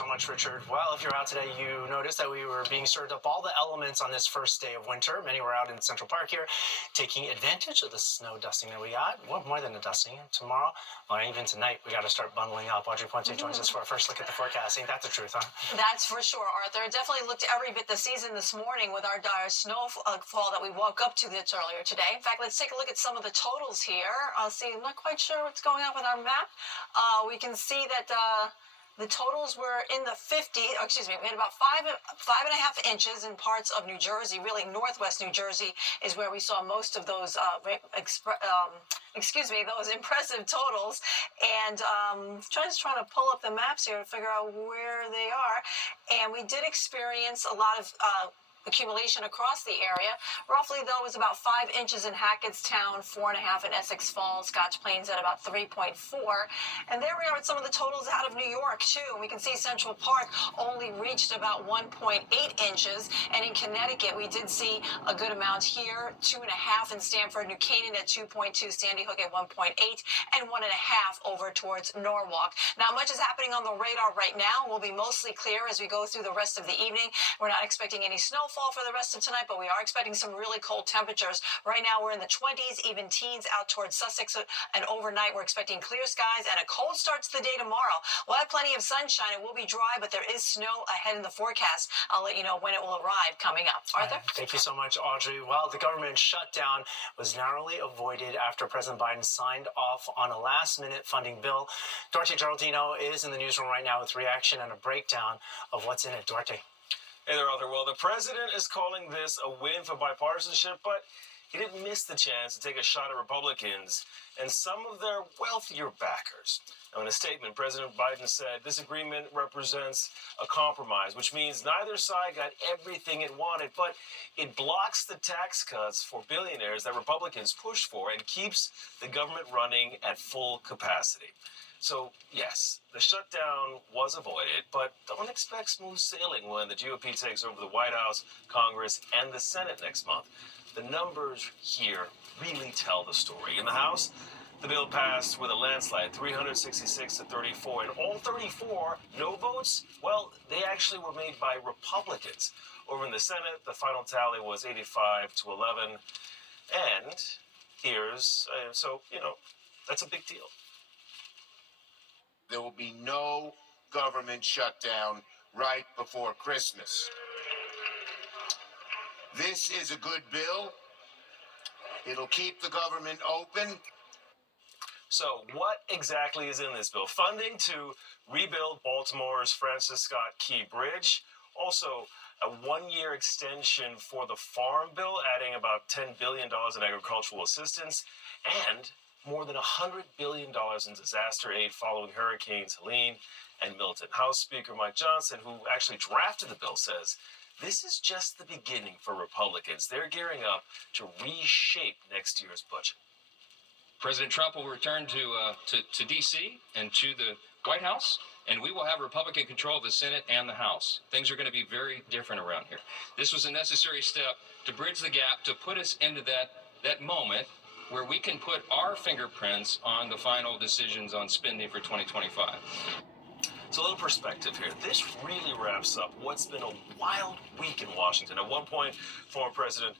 so much, Richard. Well, if you're out today, you noticed that we were being served up all the elements on this first day of winter. Many were out in Central Park here, taking advantage of the snow dusting that we got. Well, more than a dusting. Tomorrow, or even tonight, we got to start bundling up. Audrey Puente joins us for our first look at the forecast. Ain't that the truth, huh? That's for sure, Arthur. It definitely looked every bit the season this morning with our dire snowfall that we woke up to this earlier today. In fact, let's take a look at some of the totals here. See, I'm not quite sure what's going on with our map. We can see that the totals were in the 50, we had about 5.5 inches in parts of New Jersey. Really, northwest New Jersey is where we saw most of those, those impressive totals. And just trying to pull up the maps here to figure out where they are. And we did experience a lot of accumulation across the area. Roughly, though, was about 5 inches in Hackettstown, 4.5 in Essex Falls, Scotch Plains at about 3.4. And there we are with some of the totals out of New York, too. And we can see Central Park only reached about 1.8 inches. And in Connecticut, we did see a good amount here, 2.5 in Stamford, New Canaan at 2.2, Sandy Hook at 1.8, and 1.5 over towards Norwalk. Not much is happening on the radar right now. We'll be mostly clear as we go through the rest of the evening. We're not expecting any snowfall for the rest of tonight, but we are expecting some really cold temperatures. Right now, we're in the 20s, even teens out towards Sussex, and overnight, we're expecting clear skies and a cold start to the day tomorrow. We'll have plenty of sunshine. It will be dry, but there is snow ahead in the forecast. I'll let you know when it will arrive coming up. Arthur? Thank you so much, Audrey. Well, the government shutdown was narrowly avoided after President Biden signed off on a last-minute funding bill. Duarte Geraldino is in the newsroom right now with reaction and a breakdown of what's in it. Duarte. Hey there, Arthur. Well, the president is calling this a win for bipartisanship, but he didn't miss the chance to take a shot at Republicans and some of their wealthier backers. Now, in a statement, President Biden said this agreement represents a compromise, which means neither side got everything it wanted, but it blocks the tax cuts for billionaires that Republicans pushed for and keeps the government running at full capacity. So, yes, the shutdown was avoided, but don't expect smooth sailing when the GOP takes over the White House, Congress, and the Senate next month. The numbers here really tell the story. In the House, the bill passed with a landslide, 366 to 34. And all 34 no votes, well, they actually were made by Republicans. Over in the Senate, the final tally was 85 to 11. And here's, that's a big deal. There will be no government shutdown right before Christmas. This is a good bill. It'll keep the government open. So what exactly is in this bill? Funding to rebuild Baltimore's Francis Scott Key Bridge. Also, a one-year extension for the Farm Bill, adding about $10 billion in agricultural assistance, and more than $100 billion in disaster aid following Hurricanes Helene and Milton. House Speaker Mike Johnson, who actually drafted the bill, says this is just the beginning for Republicans. They're gearing up to reshape next year's budget. President Trump will return to D.C. and to the White House, and we will have Republican control of the Senate and the House. Things are going to be very different around here. This was a necessary step to bridge the gap, to put us into that moment where we can put our fingerprints on the final decisions on spending for 2025. So a little perspective here. This really wraps up what's been a wild week in Washington. At one point, former President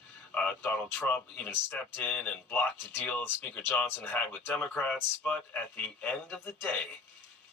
Donald Trump even stepped in and blocked a deal Speaker Johnson had with Democrats. But at the end of the day,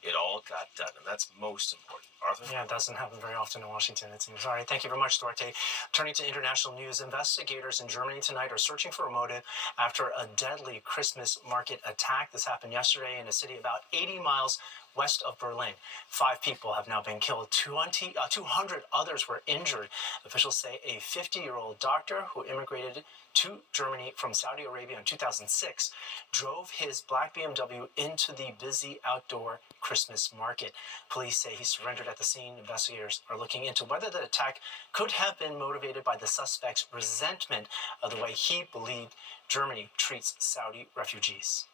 it all got done, and that's most important. Arthur? Yeah, it doesn't happen very often in Washington, it seems. All right, thank you very much, Duarte. Turning to international news, investigators in Germany tonight are searching for a motive after a deadly Christmas market attack. This happened yesterday in a city about 80 miles west of Berlin. 5 people have now been killed. 200 others were injured. Officials say a 50-year-old doctor who immigrated to Germany from Saudi Arabia in 2006 drove his black BMW into the busy outdoor Christmas market. Police say he surrendered at the scene. Investigators are looking into whether the attack could have been motivated by the suspect's resentment of the way he believed Germany treats Saudi refugees.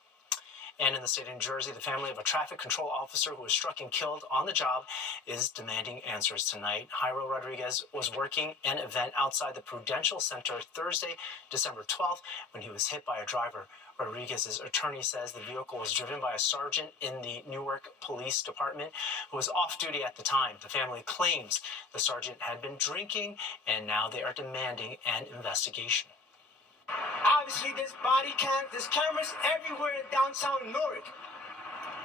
And in the state of New Jersey, the family of a traffic control officer who was struck and killed on the job is demanding answers tonight. Jairo Rodriguez was working an event outside the Prudential Center Thursday, December 12th, when he was hit by a driver. Rodriguez's attorney says the vehicle was driven by a sergeant in the Newark Police Department who was off duty at the time. The family claims the sergeant had been drinking, and now they are demanding an investigation. Obviously, there's there's cameras everywhere in downtown Newark.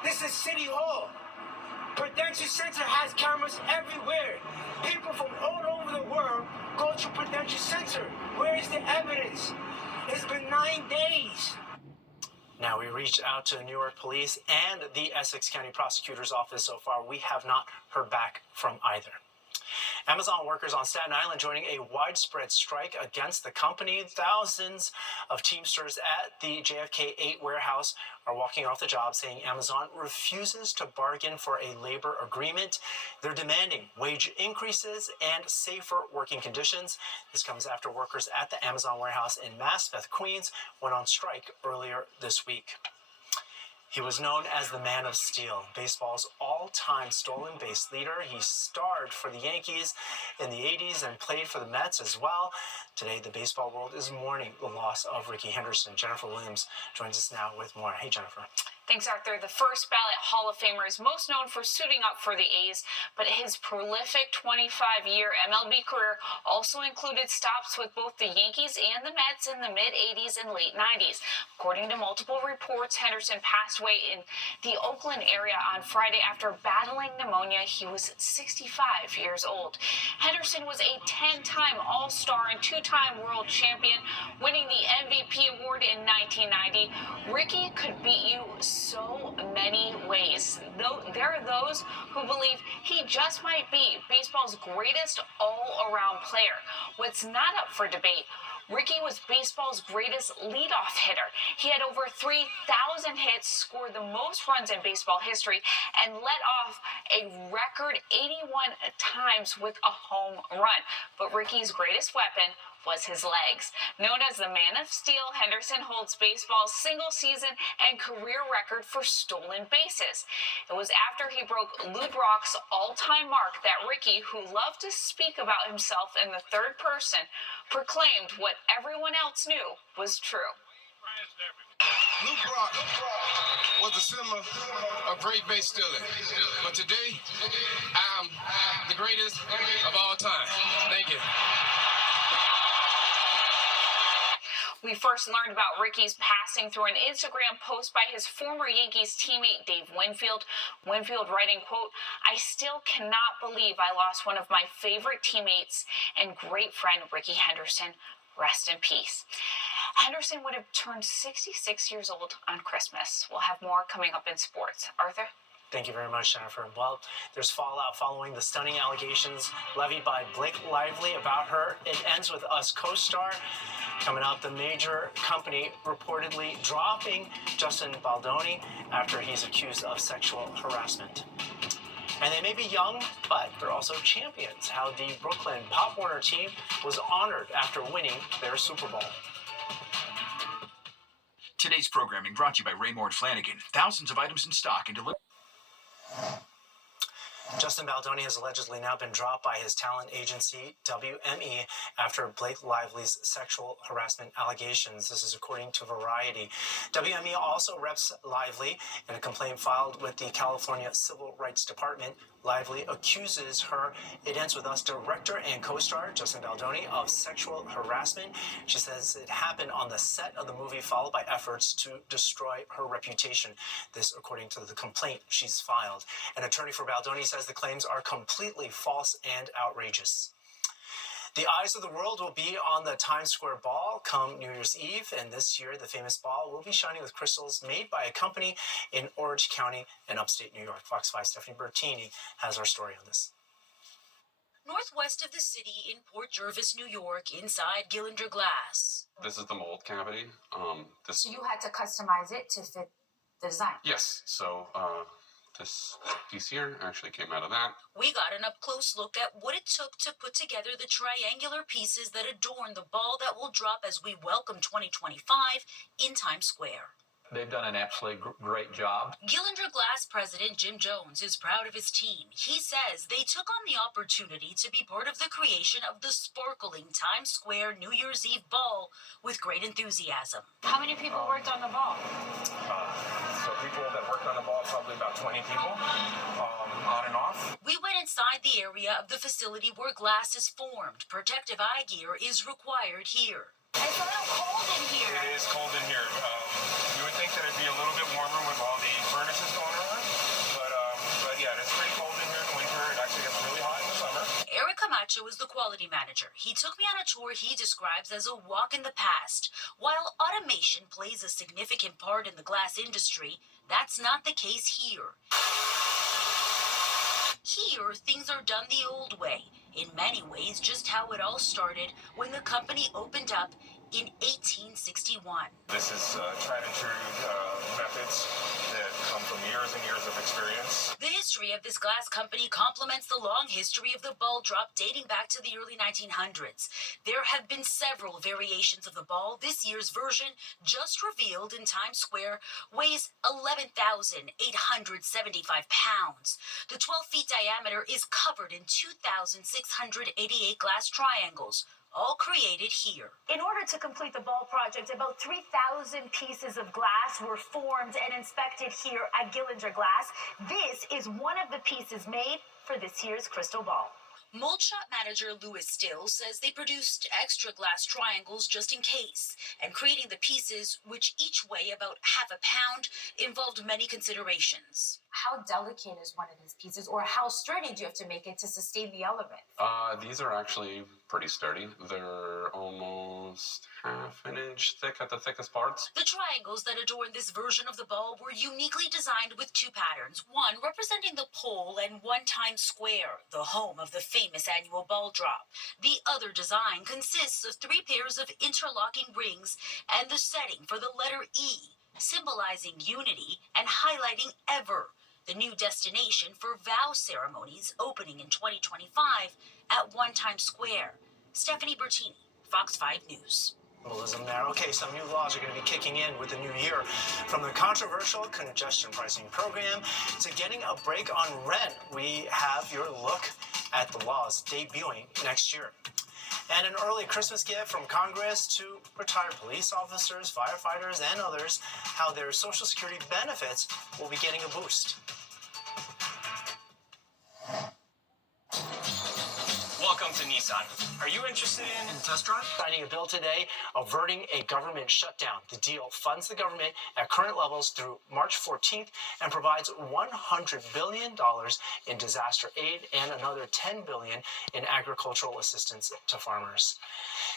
This is City Hall. Prudential Center has cameras everywhere. People from all over the world go to Prudential Center. Where is the evidence? It's been 9 days. Now, we reached out to Newark Police and the Essex County Prosecutor's Office. So far, we have not heard back from either. Amazon workers on Staten Island joining a widespread strike against the company. Thousands of Teamsters at the JFK 8 warehouse are walking off the job, saying Amazon refuses to bargain for a labor agreement. They're demanding wage increases and safer working conditions. This comes after workers at the Amazon warehouse in Maspeth, Queens, went on strike earlier this week. He was known as the Man of Steel, baseball's all-time stolen base leader. He starred for the Yankees in the 80s and played for the Mets as well. Today, the baseball world is mourning the loss of Rickey Henderson. Jennifer Williams joins us now with more. Hey, Jennifer. Thanks, Arthur. The first ballot Hall of Famer is most known for suiting up for the A's, but his prolific 25-year MLB career also included stops with both the Yankees and the Mets in the mid-'80s and late '90s. According to multiple reports, Henderson passed away in the Oakland area on Friday after battling pneumonia. He was 65 years old. Henderson was a 10-time All-Star and 2-time world champion, winning the MVP award in 1990. Rickey could beat you so many ways. There are those who believe he just might be baseball's greatest all-around player. What's not up for debate, Rickey was baseball's greatest leadoff hitter. He had over 3,000 hits, scored the most runs in baseball history, and let off a record 81 times with a home run. But Rickey's greatest weapon was his legs. Known as the Man of Steel, Henderson holds baseball's single-season and career record for stolen bases. It was after he broke Lou Brock's all-time mark that Rickey, who loved to speak about himself in the third person, proclaimed what everyone else knew was true. Lou Brock was the symbol of great base stealing, but today, I'm the greatest of all time. Thank you. We first learned about Rickey's passing through an Instagram post by his former Yankees teammate Dave Winfield. Winfield writing, quote, "I still cannot believe I lost one of my favorite teammates and great friend Rickey Henderson. Rest in peace." Henderson would have turned 66 years old on Christmas. We'll have more coming up in sports. Arthur? Thank you very much, Jennifer. Well, there's fallout following the stunning allegations levied by Blake Lively about her. It ends with Us co-star. Coming up, the major company reportedly dropping Justin Baldoni after he's accused of sexual harassment. And they may be young, but they're also champions. How the Brooklyn Pop Warner team was honored after winning their Super Bowl. Today's programming brought to you by Raymore Flanagan. Thousands of items in stock and delivered. Justin Baldoni has allegedly now been dropped by his talent agency, WME, after Blake Lively's sexual harassment allegations. This is according to Variety. WME also reps Lively in a complaint filed with the California Civil Rights Department. Lively accuses her It Ends With Us director and co-star, Justin Baldoni, of sexual harassment. She says it happened on the set of the movie, followed by efforts to destroy her reputation. This, according to the complaint she's filed. An attorney for Baldoni says the claims are completely false and outrageous. The eyes of the world will be on the Times Square Ball come New Year's Eve, and this year the famous ball will be shining with crystals made by a company in Orange County in upstate New York. Fox 5's Stephanie Bertini has our story on this. Northwest of the city in Port Jervis, New York, inside Gillinder Glass. This is the mold cavity. So you had to customize it to fit the design? Yes. So this piece here actually came out of that. We got an up-close look at what it took to put together the triangular pieces that adorn the ball that will drop as we welcome 2025 in Times Square. They've done an absolutely great job. Gillinder Glass president Jim Jones is proud of his team. He says they took on the opportunity to be part of the creation of the sparkling Times Square New Year's Eve ball with great enthusiasm. How many people worked on the ball? So people that worked on the ball, probably about 20 people, on and off. We went inside the area of the facility where glass is formed. Protective eye gear is required here. It's a little cold in here. It is cold in here. You would think that it'd be a little bit warmer with all the furnaces going around, but yeah, it's pretty cold in here in the winter. It actually gets really hot in the summer. Eric Camacho is the quality manager. He took me on a tour he describes as a walk in the past. While automation plays a significant part in the glass industry, that's not the case here. Here, things are done the old way. In many ways, just how it all started when the company opened up in 1861. This is tried and true methods that come from years and years of experience. The history of this glass company complements the long history of the ball drop dating back to the early 1900s. There have been several variations of the ball. This year's version, just revealed in Times Square, weighs 11,875 pounds. The 12 feet diameter is covered in 2,688 glass triangles, all created here. In order to complete the ball project, about 3,000 pieces of glass were formed and inspected here at Gillinder Glass. This is one of the pieces made for this year's crystal ball. Mold shop manager Louis Still says they produced extra glass triangles just in case, and creating the pieces, which each weigh about half a pound, involved many considerations. How delicate is one of these pieces, or how sturdy do you have to make it to sustain the element? These are actually pretty sturdy. They're almost half an inch thick at the thickest parts. The triangles that adorn this version of the ball were uniquely designed with two patterns, one representing the pole and one Times Square, the home of the famous annual ball drop. The other design consists of 3 pairs of interlocking rings and the setting for the letter E, symbolizing unity and highlighting Ever, the new destination for vow ceremonies opening in 2025 at One Times Square. Stephanie Bertini, Fox 5 News. There. Okay, some new laws are going to be kicking in with the new year. From the controversial congestion pricing program to getting a break on rent, we have your look at the laws debuting next year. And an early Christmas gift from Congress to retired police officers, firefighters, and others, how their Social Security benefits will be getting a boost. Welcome to Nissan. Are you interested in a test drive? Signing a bill today averting a government shutdown. The deal funds the government at current levels through March 14th and provides $100 billion in disaster aid and another $10 billion in agricultural assistance to farmers.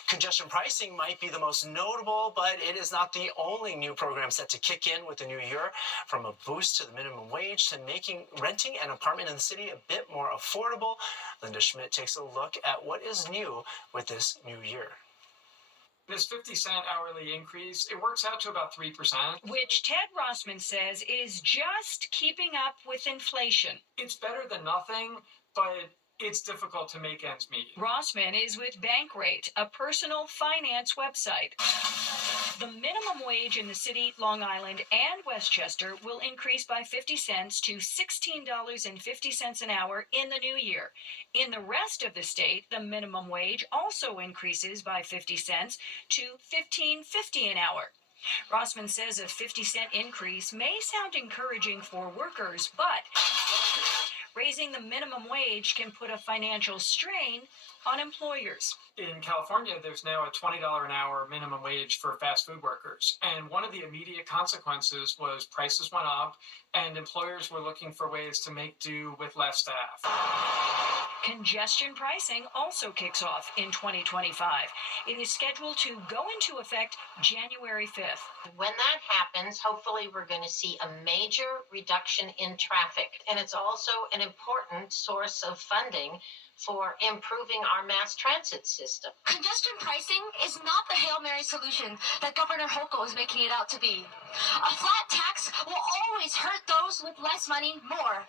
Congestion pricing might be the most notable, but it is not the only new program set to kick in with the new year. From a boost to the minimum wage to making renting an apartment in the city a bit more affordable, Linda Schmidt takes a look at what is new with this new year. This 50-cent hourly increase, it works out to about 3%. Which Ted Rossman says is just keeping up with inflation. It's better than nothing, but it's difficult to make ends meet. Rossman is with Bankrate, a personal finance website. The minimum wage in the city, Long Island, and Westchester will increase by 50 cents to $16.50 an hour in the new year. In the rest of the state, the minimum wage also increases by 50 cents to $15.50 an hour. Rossman says a 50-cent increase may sound encouraging for workers, but raising the minimum wage can put a financial strain on employers. In California, there's now a $20 an hour minimum wage for fast food workers. And one of the immediate consequences was prices went up and employers were looking for ways to make do with less staff. Congestion pricing also kicks off in 2025. It is scheduled to go into effect January 5th. When that happens, hopefully we're going to see a major reduction in traffic. And it's also an important source of funding for improving our mass transit system. Congestion pricing is not the Hail Mary solution that Governor Hochul is making it out to be. A flat tax will always hurt those with less money more.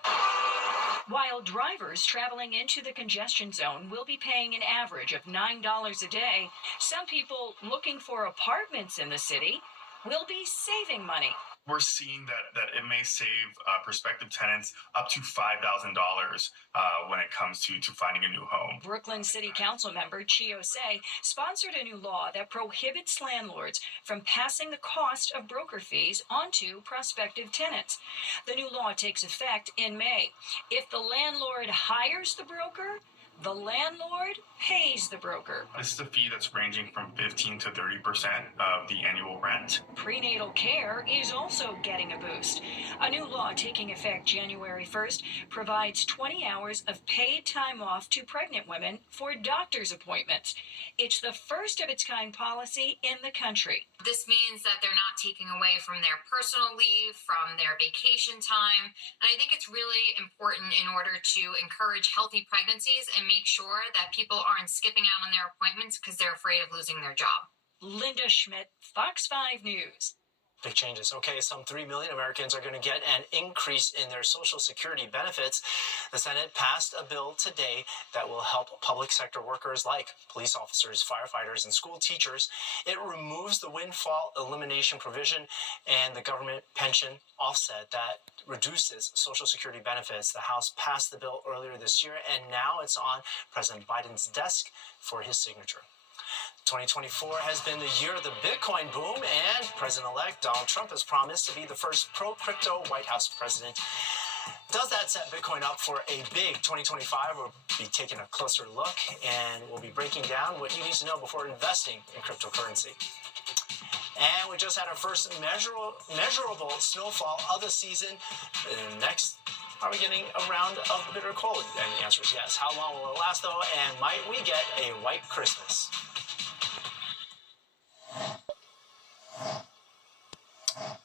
While drivers traveling into the congestion zone will be paying an average of $9 a day, some people looking for apartments in the city will be saving money. we're seeing that it may save prospective tenants up to $5,000 when it comes to finding a new home. Brooklyn City Council member Chio Say sponsored a new law that prohibits landlords from passing the cost of broker fees onto prospective tenants. The new law takes effect in May. If the landlord hires the broker, the landlord pays the broker. This is a fee that's ranging from 15 to 30% of the annual rent. Prenatal care is also getting a boost. A new law taking effect January 1st provides 20 hours of paid time off to pregnant women for doctor's appointments. It's the first of its kind policy in the country. This means that they're not taking away from their personal leave, from their vacation time. And I think it's really important in order to encourage healthy pregnancies and make sure that people aren't skipping out on their appointments because they're afraid of losing their job. Linda Schmidt, Fox 5 News. Big changes. Okay, some 3 million Americans are going to get an increase in their Social Security benefits. The Senate passed a bill today that will help public sector workers like police officers, firefighters, and school teachers. It removes the windfall elimination provision and the government pension offset that reduces Social Security benefits. The House passed the bill earlier this year, and now it's on President Biden's desk for his signature. 2024 has been the year of the Bitcoin boom, and President-elect Donald Trump has promised to be the first pro-crypto White House president. Does that set Bitcoin up for a big 2025? We'll be taking a closer look, and we'll be breaking down what you need to know before investing in cryptocurrency. And we just had our first measurable snowfall of the season. Next, are we getting a round of bitter cold? And the answer is yes. How long will it last, though? And might we get a white Christmas?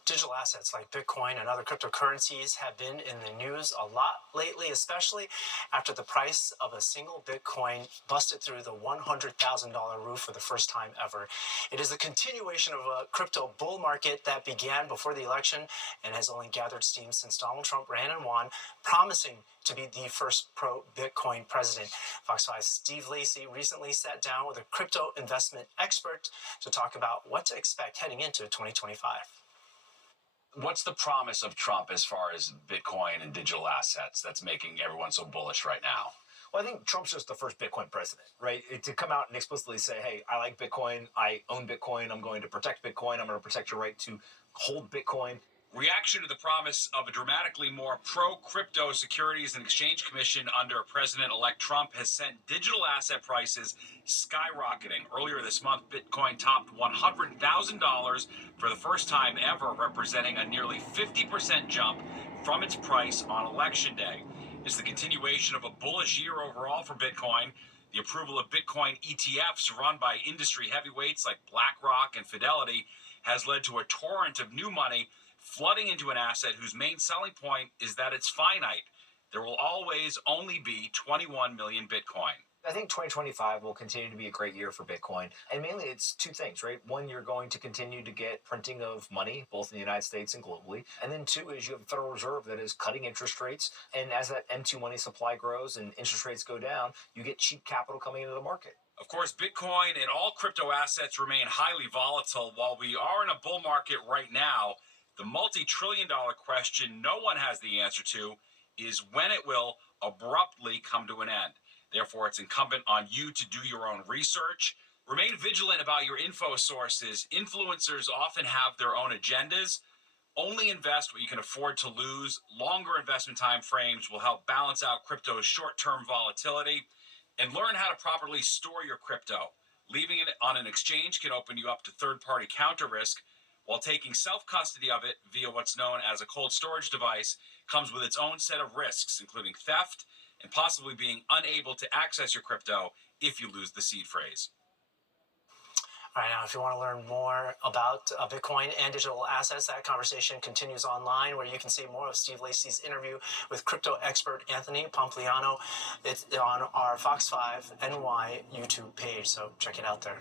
Digital assets like Bitcoin and other cryptocurrencies have been in the news a lot lately, especially after the price of a single Bitcoin busted through the $100,000 roof for the first time ever. It is a continuation of a crypto bull market that began before the election and has only gathered steam since Donald Trump ran and won, promising to be the first pro-Bitcoin president. Fox 5's Steve Lacy recently sat down with a crypto investment expert to talk about what to expect heading into 2025. What's the promise of Trump as far as Bitcoin and digital assets that's making everyone so bullish right now? Well, I think Trump's just the first Bitcoin president, right? To come out and explicitly say, hey, I like Bitcoin, I own Bitcoin, I'm going to protect Bitcoin, I'm going to protect your right to hold Bitcoin. Reaction to the promise of a dramatically more pro-crypto Securities and Exchange Commission under President-elect Trump has sent digital asset prices skyrocketing. Earlier this month, Bitcoin topped $100,000 for the first time ever, representing a nearly 50% jump from its price on Election Day. It's the continuation of a bullish year overall for Bitcoin. The approval of Bitcoin ETFs run by industry heavyweights like BlackRock and Fidelity has led to a torrent of new money flooding into an asset whose main selling point is that it's finite. There will always only be 21 million Bitcoin. I think 2025 will continue to be a great year for Bitcoin. And mainly it's two things, right? One, you're going to continue to get printing of money, both in the United States and globally. And then two is you have a Federal Reserve that is cutting interest rates. And as that M2 money supply grows and interest rates go down, you get cheap capital coming into the market. Of course, Bitcoin and all crypto assets remain highly volatile. While we are in a bull market right now, the multi-trillion-dollar question no one has the answer to is when it will abruptly come to an end. Therefore, it's incumbent on you to do your own research. Remain vigilant about your info sources. Influencers often have their own agendas. Only invest what you can afford to lose. Longer investment time frames will help balance out crypto's short-term volatility. And learn how to properly store your crypto. Leaving it on an exchange can open you up to third-party counter risk, while taking self-custody of it via what's known as a cold storage device comes with its own set of risks, including theft and possibly being unable to access your crypto if you lose the seed phrase. All right, now, if you want to learn more about Bitcoin and digital assets, that conversation continues online, where you can see more of Steve Lacy's interview with crypto expert Anthony Pompliano. It's on our Fox 5 NY YouTube page, so check it out there.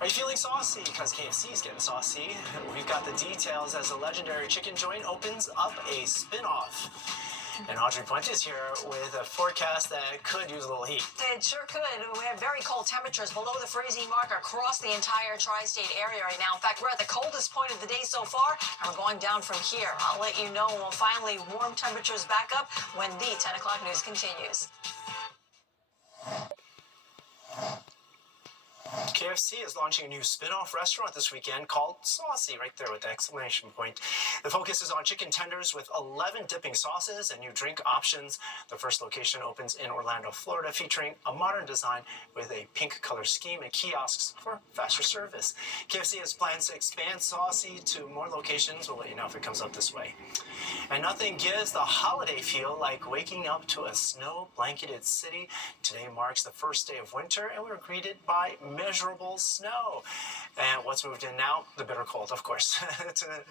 Are you feeling saucy? Because KFC is getting saucy. We've got the details as the legendary chicken joint opens up a spin-off. And Audrey Puente is here with a forecast that could use a little heat. It sure could. We have very cold temperatures below the freezing mark across the entire tri-state area right now. In fact, we're at the coldest point of the day so far, and we're going down from here. I'll let you know when we'll finally warm temperatures back up when the 10 o'clock news continues. KFC is launching a new spin-off restaurant this weekend called Saucy, right there with the exclamation point. The focus is on chicken tenders with 11 dipping sauces and new drink options. The first location opens in Orlando, Florida, featuring a modern design with a pink color scheme and kiosks for faster service. KFC has plans to expand Saucy to more locations. We'll let you know if it comes up this way. And nothing gives the holiday feel like waking up to a snow-blanketed city. Today marks the first day of winter, and we were greeted by measurable snow. And what's moved in now? The bitter cold, of course.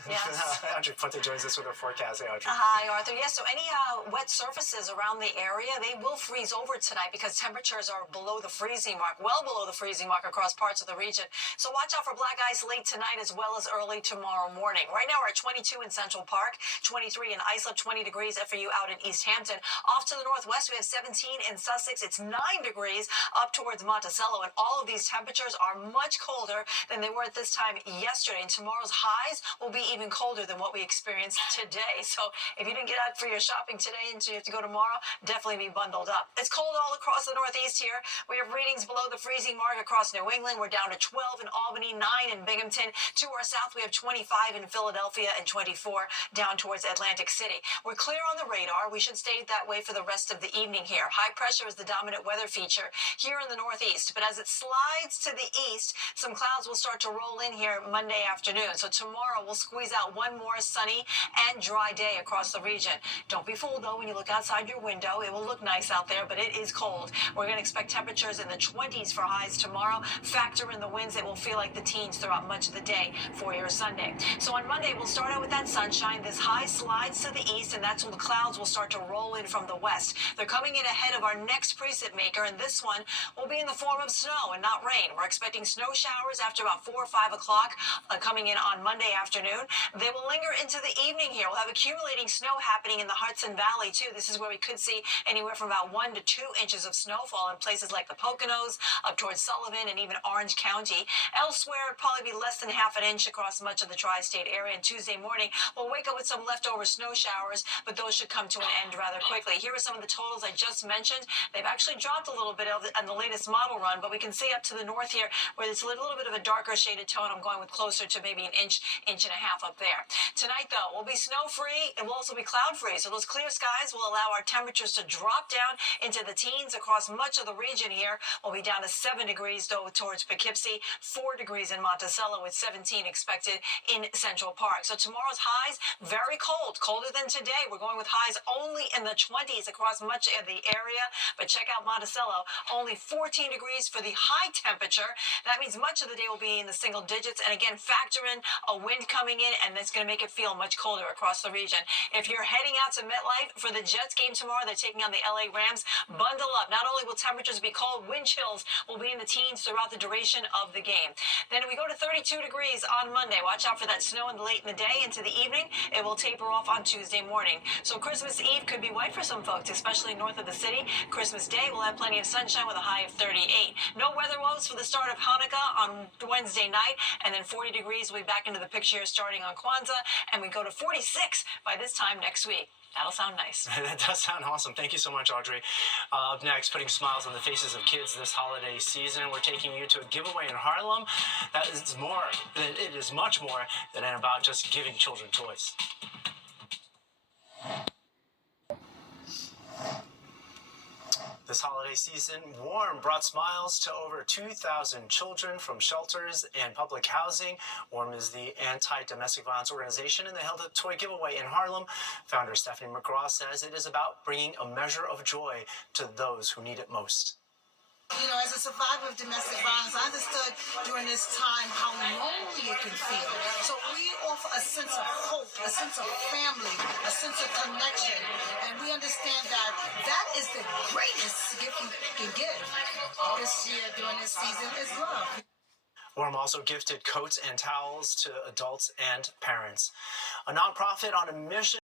Yes. Audrey Puente joins us with a forecast. Hey, Audrey. Hi, Arthur. Yes, so any wet surfaces around the area, they will freeze over tonight because temperatures are below the freezing mark, well below the freezing mark across parts of the region. So watch out for black ice late tonight as well as early tomorrow morning. Right now we're at 22 in Central Park, 23 in Islip, 20 degrees for you out in East Hampton. Off to the northwest, we have 17 in Sussex. It's 9 degrees up towards Monticello, and all of these temperatures are much colder than they were at this time yesterday. And tomorrow's highs will be even colder than what we experienced today. So if you didn't get out for your shopping today and so you have to go tomorrow, definitely be bundled up. It's cold all across the Northeast here. We have readings below the freezing mark across New England. We're down to 12 in Albany, 9 in Binghamton. To our south, we have 25 in Philadelphia and 24 down towards Atlantic City. We're clear on the radar. We should stay that way for the rest of the evening here. High pressure is the dominant weather feature here in the Northeast. But as it slides to the east, some clouds will start to roll in here Monday afternoon. So tomorrow we'll squeeze out one more sunny and dry day across the region. Don't be fooled though when you look outside your window. It will look nice out there, but it is cold. We're going to expect temperatures in the 20s for highs tomorrow. Factor in the winds, it will feel like the teens throughout much of the day for your Sunday. So on Monday we'll start out with that sunshine. This high slides to the east, and that's when the clouds will start to roll in from the west. They're coming in ahead of our next precip maker, and this one will be in the form of snow and not rain. We're expecting snow showers after about 4 or 5 o'clock coming in on Monday afternoon. They will linger into the evening here. We'll have accumulating snow happening in the Hudson Valley too. This is where we could see anywhere from about 1 to 2 inches of snowfall in places like the Poconos, up towards Sullivan, and even Orange County. Elsewhere, it'd probably be less than half an inch across much of the tri-state area. And Tuesday morning, we'll wake up with some leftover snow showers, but those should come to an end rather quickly. Here are some of the totals I just mentioned. They've actually dropped a little bit on the latest model run, but we can see up to the north here where it's a little bit of a darker shaded tone. I'm going with closer to maybe an inch and a half up there. Tonight, though, we'll be snow-free and we'll also be cloud-free. So those clear skies will allow our temperatures to drop down into the teens across much of the region here. We'll be down to 7 degrees, though, towards Poughkeepsie, 4 degrees in Monticello, with 17 expected in Central Park. So tomorrow's highs, very cold, colder than today. We're going with highs only in the 20s across much of the area. But check out Monticello, only 14 degrees for the high temperature. That means much of the day will be in the single digits. And again, factor in a wind coming in, and that's going to make it feel much colder across the region. If you're heading out to MetLife for the Jets game tomorrow, they're taking on the LA Rams. Bundle up. Not only will temperatures be cold, wind chills will be in the teens throughout the duration of the game. Then we go to 32 degrees on Monday. Watch out for that snow late in the day into the evening. It will taper off on Tuesday morning. So Christmas Eve could be white for some folks, especially north of the city. Christmas Day will have plenty of sunshine with a high of 38. No weather woes for the start of Hanukkah on Wednesday night, and then 40 degrees will be back into the picture starting on Kwanzaa, and we go to 46 by this time next week. That'll sound nice. That does sound awesome. Thank you so much, Audrey. Up next, putting smiles on the faces of kids this holiday season, we're taking you to a giveaway in Harlem. It is much more than about just giving children toys. This holiday season, WARM brought smiles to over 2,000 children from shelters and public housing. WARM is the anti-domestic violence organization, and they held a toy giveaway in Harlem. Founder Stephanie McGraw says it is about bringing a measure of joy to those who need it most. You know, as a survivor of domestic violence, I understood during this time how lonely it can feel. So we offer a sense of hope, a sense of family, a sense of connection. And we understand that that is the greatest gift you can give this year during this season is love. WARM also gifted coats and towels to adults and parents. A nonprofit on a mission